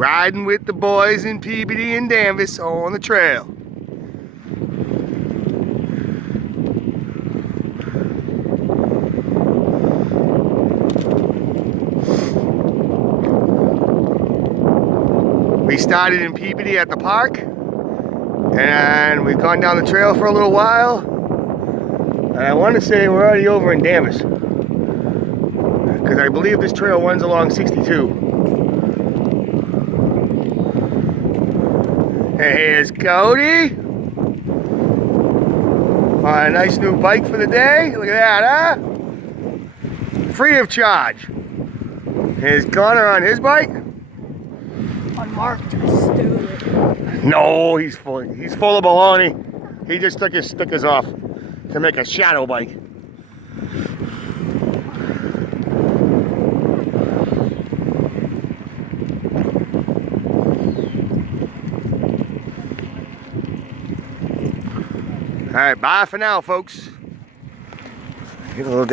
Riding with the boys in Peabody and Danvers on the trail. We started in Peabody at the park, and we've gone down the trail for a little while, and I want to say we're already over in Danvers, because I believe this trail runs along 62. And here's Cody on a nice new bike for the day. Look at that, huh? Free of charge. Here's Connor on his bike. Unmarked, I stole it. No, he's full of baloney. He just took his stickers off to make a shadow bike. All right, bye for now, folks. Get a little